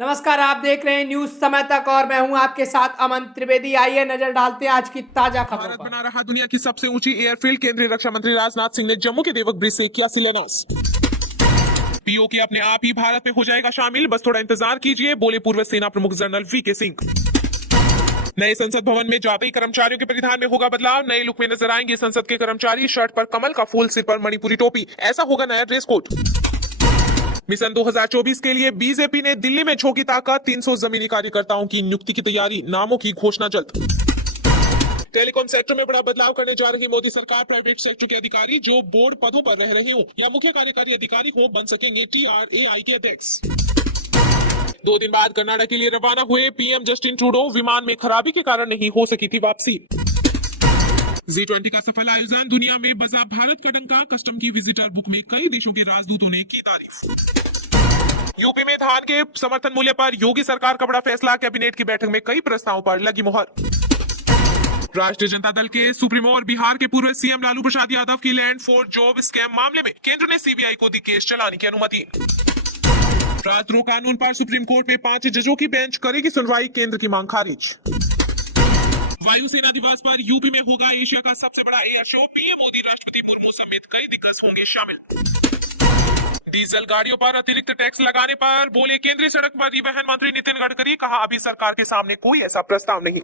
नमस्कार, आप देख रहे हैं न्यूज समय तक और मैं हूं आपके साथ अमन त्रिवेदी। आइए नजर डालते हैं आज की ताजा खबरों भारत पर। बना रहा दुनिया की सबसे ऊंची एयरफील्ड। केंद्रीय रक्षा मंत्री राजनाथ सिंह ने जम्मू के देवक ब्रिज से किया शिलान्यास। पीओके अपने आप ही भारत में हो जाएगा शामिल, बस थोड़ा इंतजार कीजिए, बोले पूर्व सेना प्रमुख जनरल वीके सिंह। नए संसद भवन में जाते ही कर्मचारियों के परिधान में होगा बदलाव, नए लुक में नजर आएंगे संसद के कर्मचारी। शर्ट पर कमल का फूल, सिर पर मणिपुरी टोपी, ऐसा होगा नया ड्रेस कोड। मिशन 2024 के लिए बीजेपी ने दिल्ली में झोंकी ताकत, 300 जमीनी कार्यकर्ताओं की नियुक्ति की तैयारी, नामों की घोषणा जल्द। टेलीकॉम सेक्टर में बड़ा बदलाव करने जा रही मोदी सरकार। प्राइवेट सेक्टर के अधिकारी जो बोर्ड पदों पर रह रहे हो या मुख्य कार्यकारी अधिकारी हो बन सकेंगे TRAI के अध्यक्ष। 2 दिन बाद कनाडा के लिए रवाना हुए पीएम जस्टिन ट्रूडो, विमान में खराबी के कारण नहीं हो सकी थी वापसी। G20 का सफल आयोजन, दुनिया में बजा भारत का डंका, कस्टम की विजिटर बुक में कई देशों के राजदूतों ने की तारीफ। यूपी में धान के समर्थन मूल्य पर योगी सरकार का बड़ा फैसला, कैबिनेट की बैठक में कई प्रस्तावों पर लगी मुहर। राष्ट्रीय जनता दल के सुप्रीमो और बिहार के पूर्व सीएम लालू प्रसाद यादव की लैंड फॉर जॉब स्कैम मामले में केंद्र ने सीबीआई को दी केस चलाने की अनुमति। राजद्रोह कानून पर सुप्रीम कोर्ट में 5 जजों की बेंच करेगी सुनवाई, केंद्र की मांग खारिज। वायुसेना दिवस पर यूपी में होगा एशिया का सबसे बड़ा एयर शो, पीएम मोदी, राष्ट्रपति मुर्मू समेत कई दिग्गज होंगे शामिल। डीजल गाड़ियों पर अतिरिक्त टैक्स लगाने पर बोले केंद्रीय सड़क परिवहन मंत्री नितिन गडकरी, कहा अभी सरकार के सामने कोई ऐसा प्रस्ताव नहीं।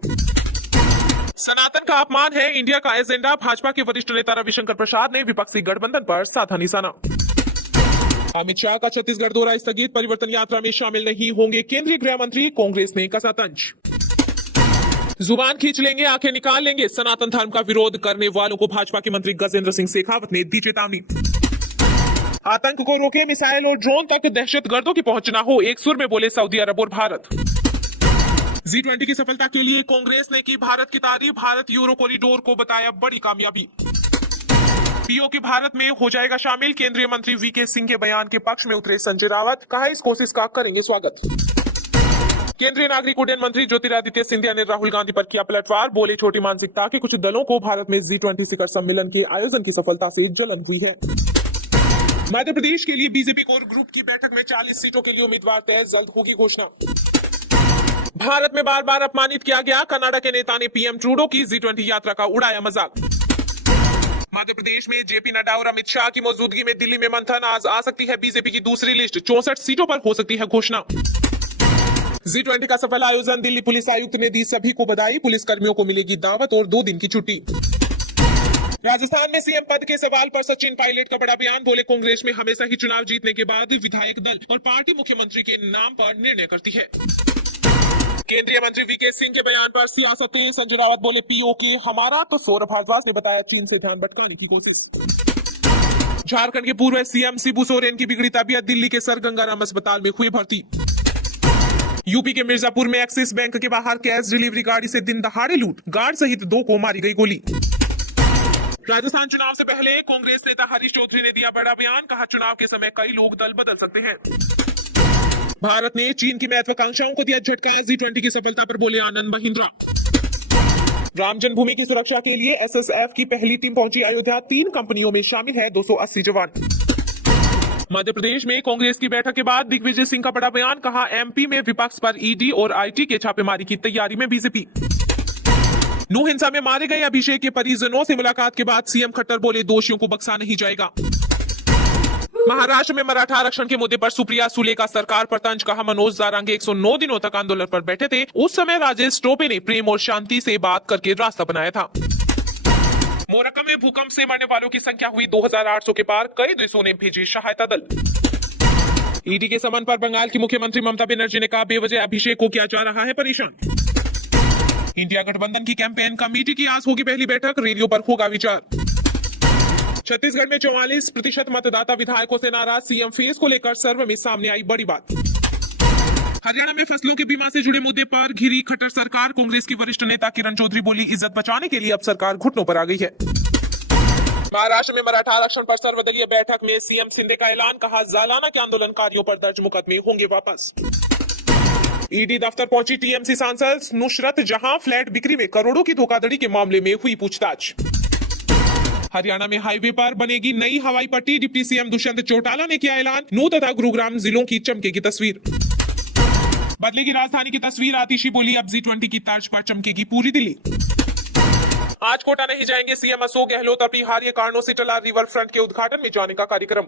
सनातन का अपमान है इंडिया का एजेंडा, भाजपा के वरिष्ठ नेता रविशंकर प्रसाद ने विपक्षी गठबंधन पर साधा निशाना। अमित शाह का छत्तीसगढ़ दौरा स्थगित, परिवर्तन यात्रा में शामिल नहीं होंगे केंद्रीय गृह मंत्री, कांग्रेस ने कसा तंज। जुबान खींच लेंगे, आंखें निकाल लेंगे, सनातन धर्म का विरोध करने वालों को भाजपा के मंत्री गजेंद्र सिंह शेखावत ने दी चेतावनी। आतंक को रोके, मिसाइल और ड्रोन तक दहशतगर्दों की पहुंच न हो, एक सुर में बोले सऊदी अरब और भारत। G20 की सफलता के लिए कांग्रेस ने की भारत की तारीफ, भारत यूरो कॉरिडोर को बताया बड़ी कामयाबी। पीओके भारत में हो जाएगा शामिल, केंद्रीय मंत्री वीके सिंह के बयान के पक्ष में उतरे संजय रावत, कहा इस कोशिश का करेंगे स्वागत। केंद्रीय नागरिक उड्डयन मंत्री ज्योतिरादित्य सिंधिया ने राहुल गांधी पर किया पलटवार, बोले छोटी मानसिकता के कुछ दलों को भारत में G20 शिखर सम्मेलन के आयोजन की सफलता से जलन हुई है। मध्य प्रदेश के लिए बीजेपी कोर ग्रुप की बैठक में 40 सीटों के लिए उम्मीदवार तय, जल्द होगी घोषणा। भारत में बार बार अपमानित किया गया, कनाडा के नेता ने पीएम ट्रूडो की G20 यात्रा का उड़ाया मजाक। मध्य प्रदेश में जेपी नड्डा और अमित शाह की मौजूदगी में दिल्ली में मंथन, आज आ सकती है बीजेपी की दूसरी लिस्ट, 64 सीटों पर हो सकती है घोषणा। G20 का सफल आयोजन, दिल्ली पुलिस आयुक्त ने दी सभी को बधाई, पुलिस कर्मियों को मिलेगी दावत और 2 दिन की छुट्टी। राजस्थान में सीएम पद के सवाल पर सचिन पायलट का बड़ा बयान, बोले कांग्रेस में हमेशा ही चुनाव जीतने के बाद विधायक दल और पार्टी मुख्यमंत्री के नाम पर निर्णय करती है। केंद्रीय मंत्री वीके सिंह के बयान पर सियासत तेज, संजय रावत बोले पीओके हमारा, तो सौरभ भारद्वाज ने बताया चीन से ध्यान भटकाने की कोशिश। झारखंड के पूर्व सीएम शिबू सोरेन की बिगड़ी तबीयत, दिल्ली के सर गंगाराम अस्पताल में हुई भर्ती। यूपी के मिर्जापुर में एक्सिस बैंक के बाहर कैश डिलीवरी गाड़ी से दिन दहाड़े लूट, गार्ड सहित 2 को मारी गई गोली। राजस्थान चुनाव से पहले कांग्रेस नेता हरीश चौधरी ने दिया बड़ा बयान, कहा चुनाव के समय कई लोग दल बदल सकते हैं। भारत ने चीन की महत्वाकांक्षाओं को दिया झटका, G20 की सफलता पर बोले आनंद महिंद्रा। राम जन्मभूमि की सुरक्षा के लिए एसएसएफ की पहली टीम पहुंची अयोध्या, 3 कंपनियों में शामिल है 280 जवान। मध्य प्रदेश में कांग्रेस की बैठक के बाद दिग्विजय सिंह का बड़ा बयान, कहा एमपी में विपक्ष पर ईडी और आईटी के छापेमारी की तैयारी में बीजेपी। नू हिंसा में मारे गए अभिषेक के परिजनों से मुलाकात के बाद सीएम खट्टर बोले दोषियों को बख्शा नहीं जाएगा। महाराष्ट्र में मराठा आरक्षण के मुद्दे पर सुप्रिया सुले का सरकार पर तंज, कहा मनोज जारांगे 109 दिनों तक आंदोलन पर बैठे थे, उस समय राजेश टोपे ने प्रेम और शांति से बात करके रास्ता बनाया था। मोरक्को में भूकंप से मरने वालों की संख्या हुई 2800 के पार, कई देशों ने भेजी सहायता दल। ईडी के समन पर बंगाल की मुख्यमंत्री ममता बनर्जी ने कहा बेवजह अभिषेक को किया जा रहा है परेशान। इंडिया गठबंधन की कैंपेन कमेटी की आज होगी पहली बैठक, रैलियों पर होगा विचार। छत्तीसगढ़ में 44% मतदाता विधायकों से नाराज, सीएम फेस को लेकर सर्वे में सामने आई बड़ी बात। हरियाणा में फसलों के बीमा से जुड़े मुद्दे पर घिरी खट्टर सरकार, कांग्रेस की वरिष्ठ नेता किरण चौधरी बोली इज्जत बचाने के लिए अब सरकार घुटनों पर आ गई है। महाराष्ट्र में मराठा आरक्षण पर सर्वदलीय बैठक में सीएम शिंदे का ऐलान, कहा जालाना के आंदोलनकारियों पर दर्ज मुकदमे होंगे वापस। ईडी दफ्तर पहुंची टीएमसी सांसद नुसरत जहां, फ्लैट बिक्री में करोड़ों की धोखाधड़ी के मामले में हुई पूछताछ। हरियाणा में हाईवे पर बनेगी नई हवाई पट्टी, डिप्टी सीएम दुष्यंत चौटाला ने किया ऐलान, नू तथा गुरुग्राम जिलों की चमकेगी तस्वीर। बदलेगी राजधानी की तस्वीर, आतिशी बोली अब G20 की तर्ज पर चमकेगी पूरी दिल्ली। आज कोटा नहीं जाएंगे सीएम अशोक गहलोत, अपरिहार्य कारणों से टला रिवर फ्रंट के उद्घाटन में जाने का कार्यक्रम।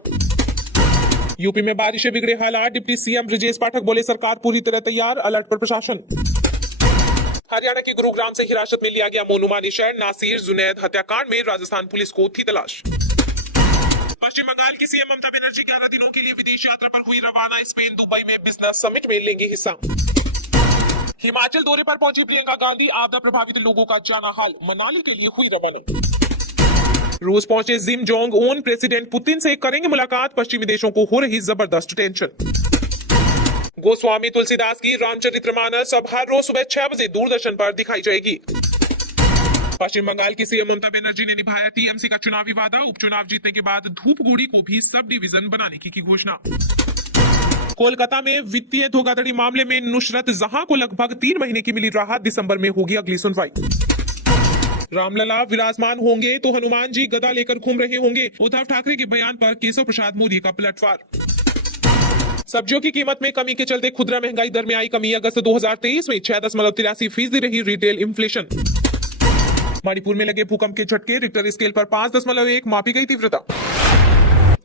यूपी में बारिश से बिगड़े हालात, डिप्टी सीएम ब्रजेश पाठक बोले सरकार पूरी तरह तैयार, अलर्ट पर प्रशासन। हरियाणा के गुरुग्राम से हिरासत में लिया गया मोनुमानी शहर नासिर जुनैद हत्याकांड में राजस्थान पुलिस को थी तलाश। पश्चिम बंगाल की सीएम ममता बनर्जी 11 दिनों के लिए विदेश यात्रा पर हुई रवाना, स्पेन दुबई में बिजनेस समिट में लेंगे हिस्सा। हिमाचल दौरे पर पहुंची प्रियंका गांधी, आपदा प्रभावित लोगों का जाना हाल, मनाली के लिए हुई रवाना। रूस पहुंचे gym Jong Un, president Putin से करेंगे मुलाकात, पश्चिमी देशों को हो रही जबरदस्त टेंशन। गोस्वामी तुलसीदास की रामचरितमानस अब हर रोज सुबह 6 बजे दूरदर्शन पर दिखाई जाएगी। पश्चिम बंगाल की सीएम ममता बनर्जी ने निभाया टीएमसी का चुनावी वादा, उपचुनाव जीतने के बाद धूपगुड़ी को भी सब डिवीजन बनाने की घोषणा। कोलकाता में वित्तीय धोखाधड़ी मामले में नुसरत जहां को लगभग 3 महीने की मिली राहत, दिसंबर में होगी अगली सुनवाई। रामलला विराजमान होंगे तो हनुमान जी गदा लेकर घूम रहे होंगे, उद्धव ठाकरे के बयान पर केशव प्रसाद मौर्य का पलटवार। सब्जियों की कीमत में कमी के चलते खुदरा महंगाई दर में आई कमी, अगस्त 2023 में 6.83% रही रिटेल इन्फ्लेशन। मणिपुर में लगे भूकंप के झटके, रिक्टर स्केल पर 5.1 मापी गई तीव्रता।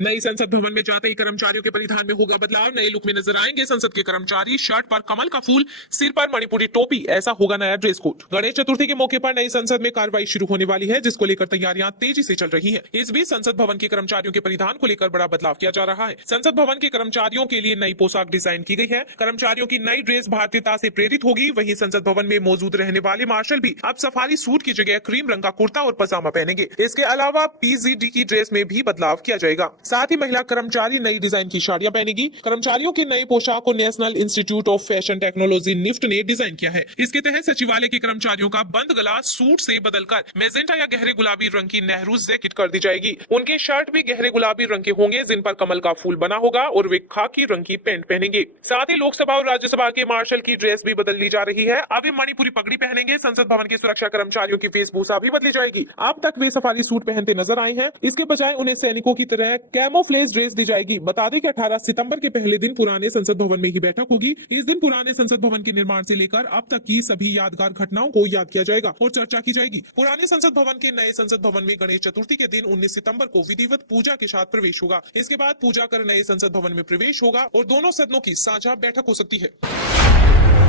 नई संसद भवन में जाते ही कर्मचारियों के परिधान में होगा बदलाव, नए लुक में नजर आएंगे संसद के कर्मचारी, शर्ट पर कमल का फूल, सिर पर मणिपुरी टोपी, ऐसा होगा नया ड्रेस कोड। गणेश चतुर्थी के मौके पर नई संसद में कार्रवाई शुरू होने वाली है, जिसको लेकर तैयारियां तेजी से चल रही है। इस बीच संसद भवन के कर्मचारियों के परिधान को लेकर बड़ा बदलाव किया जा रहा है। संसद भवन के कर्मचारियों के लिए नई पोशाक डिजाइन की गई है, कर्मचारियों की नई ड्रेस भारतीयता से प्रेरित होगी। वहीं संसद भवन में मौजूद रहने वाले मार्शल भी अब सफारी सूट की जगह क्रीम रंग का कुर्ता और पजामा पहनेंगे। इसके अलावा पीजीडी की ड्रेस में भी बदलाव किया जाएगा। साथ ही महिला कर्मचारी नई डिजाइन की साड़ियां पहनेगी। कर्मचारियों के नए पोशाक को National Institute of Fashion Technology NIFT ने डिजाइन किया है। इसके तहत सचिवालय के कर्मचारियों का बंद गला सूट से बदलकर मैजेंटा या गहरे गुलाबी रंग की नेहरू जैकेट कर दी जाएगी। उनके शर्ट भी गहरे गुलाबी रंग के होंगे, जिन पर कमल का फूल बना होगा, और वे खाकी रंग की पैंट पहनेंगे। साथ ही लोकसभा और राज्यसभा के मार्शल की ड्रेस भी बदल ली जा रही है, अब वे मणिपुरी पगड़ी पहनेंगे। संसद भवन के सुरक्षा कर्मचारियों की वेशभूषा भी बदली जाएगी। अब तक वे सफारी सूट पहनते नजर आए हैं, इसके बजाय उन्हें सैनिकों की तरह कैमोफ्लेज ड्रेस दी जाएगी। बता दें कि 18 सितंबर के पहले दिन पुराने संसद भवन में ही बैठक होगी। इस दिन पुराने संसद भवन के निर्माण से लेकर अब तक की सभी यादगार घटनाओं को याद किया जाएगा और चर्चा की जाएगी। पुराने संसद भवन के नए संसद भवन में गणेश चतुर्थी के दिन 19 सितंबर को विधिवत पूजा के साथ प्रवेश होगा। इसके बाद पूजा कर नए संसद भवन में प्रवेश होगा और दोनों सदनों की साझा बैठक हो सकती है।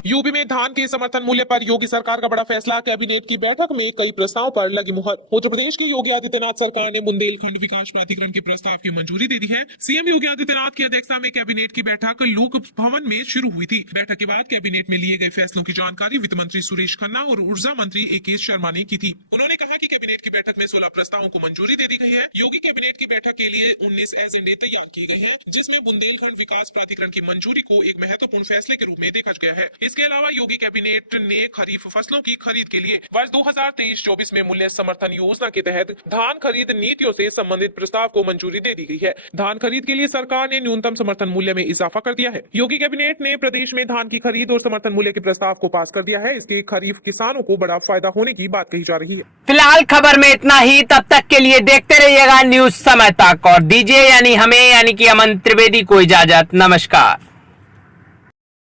यूपी में धान के समर्थन मूल्य पर योगी सरकार का बड़ा फैसला, कैबिनेट की बैठक में कई प्रस्तावों पर लगी मुहर। उत्तर प्रदेश की योगी आदित्यनाथ सरकार ने बुंदेलखंड विकास प्राधिकरण के प्रस्ताव की मंजूरी दे दी है। सीएम योगी आदित्यनाथ की अध्यक्षता में कैबिनेट की बैठक लोक भवन में शुरू हुई थी। बैठक के बाद कैबिनेट में लिए गए फैसलों की जानकारी वित्त मंत्री सुरेश खन्ना और ऊर्जा मंत्री ए.के. शर्मा ने की थी। उन्होंने कहा कि कैबिनेट की बैठक में 16 प्रस्तावों को मंजूरी दे दी गई है। योगी कैबिनेट की बैठक के लिए 19 एजेंडे तैयार किए गए हैं, जिसमें बुंदेलखंड विकास प्राधिकरण की मंजूरी को एक महत्वपूर्ण फैसले के रूप में देखा गया है। इसके अलावा योगी कैबिनेट ने खरीफ फसलों की खरीद के लिए वर्ष 2023-24 में मूल्य समर्थन योजना के तहत धान खरीद नीतियों से संबंधित प्रस्ताव को मंजूरी दे दी गई है। धान खरीद के लिए सरकार ने न्यूनतम समर्थन मूल्य में इजाफा कर दिया है। योगी कैबिनेट ने प्रदेश में धान की खरीद और समर्थन मूल्य के प्रस्ताव को पास कर दिया है। इसके खरीफ किसानों को बड़ा फायदा होने की बात कही जा रही है। फिलहाल खबर में इतना ही, तब तक के लिए देखते रहिएगा न्यूज समय तक और दीजिए यानी हमें यानी कि अमन त्रिवेदी को इजाजत। नमस्कार।